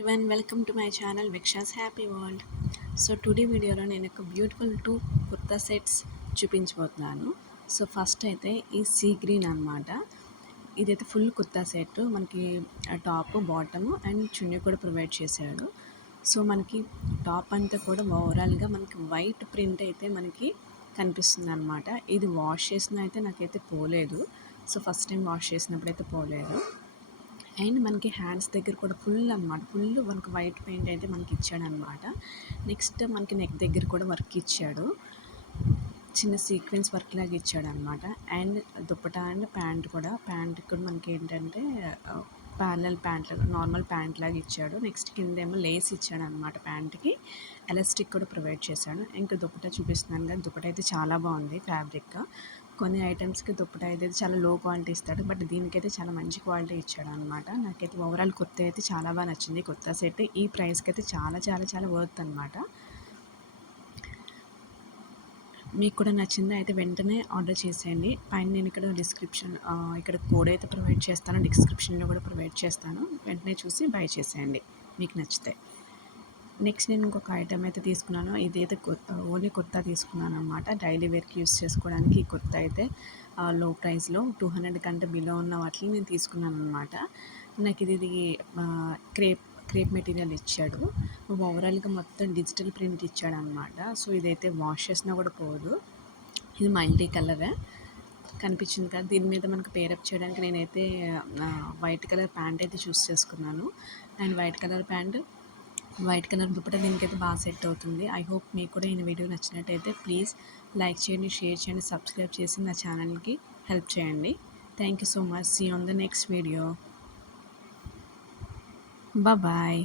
everyone, welcome to my channel Viksha's Happy World. So today వీడియోలో నేను ఒక beautiful two kurta sets చూపించబోతున్నాను. So first అయితే ఈ సీ గ్రీన్ అనమాట. ఇదైతే ఫుల్ కుర్తా సెట్, మనకి టాప్ బాటమ్ అండ్ చున్నీ కూడా ప్రొవైడ్ చేశాడు. సో మనకి టాప్ అంతా కూడా ఓవరాల్గా మనకి వైట్ ప్రింట్ అయితే మనకి కనిపిస్తుంది అనమాట. ఇది వాష్ చేసిన అయితే నాకైతే పోలేదు. సో ఫస్ట్ టైం వాష్ చేసినప్పుడు అయితే పోలేదు. అండ్ మనకి హ్యాండ్స్ దగ్గర కూడా ఫుల్ అనమాట, ఫుల్ మనకు వైట్ పెయింట్ అయితే మనకి ఇచ్చాడనమాట. నెక్స్ట్ మనకి నెక్ దగ్గర కూడా వర్క్ ఇచ్చాడు, చిన్న సీక్వెన్స్ వర్క్ లాగా ఇచ్చాడనమాట. అండ్ దుప్పటా అండ్ ప్యాంట్ కూడా మనకి ఏంటంటే ప్యారలల్ ప్యాంట్ లాగా, నార్మల్ ప్యాంట్ లాగా ఇచ్చాడు. నెక్స్ట్ కిందేమో లేస్ ఇచ్చాడు అనమాట. ప్యాంట్కి ఎలాస్టిక్ కూడా ప్రొవైడ్ చేశాడు. ఇంకా దుప్పటా చూపిస్తున్నాను కదా, దుప్పటా అయితే చాలా బాగుంది ఫ్యాబ్రిక్. కొన్ని ఐటమ్స్కి దుప్పటా అయితే చాలా లో క్వాలిటీ ఇస్తాడు, బట్ దీనికైతే చాలా మంచి క్వాలిటీ ఇచ్చాడు అనమాట. నాకైతే ఓవరాల్ కుర్తా అయితే చాలా బాగా నచ్చింది. కుర్తా సెట్ ఈ ప్రైస్కి అయితే చాలా చాలా చాలా వర్త్ అనమాట. మీకు కూడా నచ్చింది అయితే వెంటనే ఆర్డర్ చేసేయండి. పైన నేను ఇక్కడ కోడ్ అయితే ప్రొవైడ్ చేస్తాను, డిస్క్రిప్షన్లో కూడా ప్రొవైడ్ చేస్తాను. వెంటనే చూసి బై చేసేయండి మీకు నచ్చితే. నెక్స్ట్ నేను ఇంకొక ఐటమ్ అయితే తీసుకున్నాను. ఇదైతే ఓన్లీ కుర్తా తీసుకున్నాను అనమాట. డైలీ వేర్కి యూస్ చేసుకోవడానికి ఈ కుర్తా అయితే లో ప్రైస్లో 200 కంటే బిలో ఉన్న వాటిని నేను తీసుకున్నాను అనమాట. నాకు ఇది క్రేప్ మెటీరియల్ ఇచ్చాడు. ఓవరాల్గా మొత్తం డిజిటల్ ప్రింట్ ఇచ్చాడు అనమాట. సో ఇదైతే వాష్ చేసినా కూడా పోదు. ఇది మల్టీ కలరే కనిపించింది కదా, దీని మీద మనకు పేరప్ చేయడానికి నేనైతే వైట్ కలర్ ప్యాంట్ అయితే చూస్ చేసుకున్నాను. అండ్ వైట్ కలర్ దుప్పట దీనికైతే బాగా సెట్ అవుతుంది. ఐ హోప్ మీకు కూడా ఈ వీడియో నచ్చినట్టయితే ప్లీజ్ లైక్ చేయండి, షేర్ చేయండి, సబ్స్క్రైబ్ చేసి నా ఛానల్కి హెల్ప్ చేయండి. Thank you so much. See you on the next video. Bye.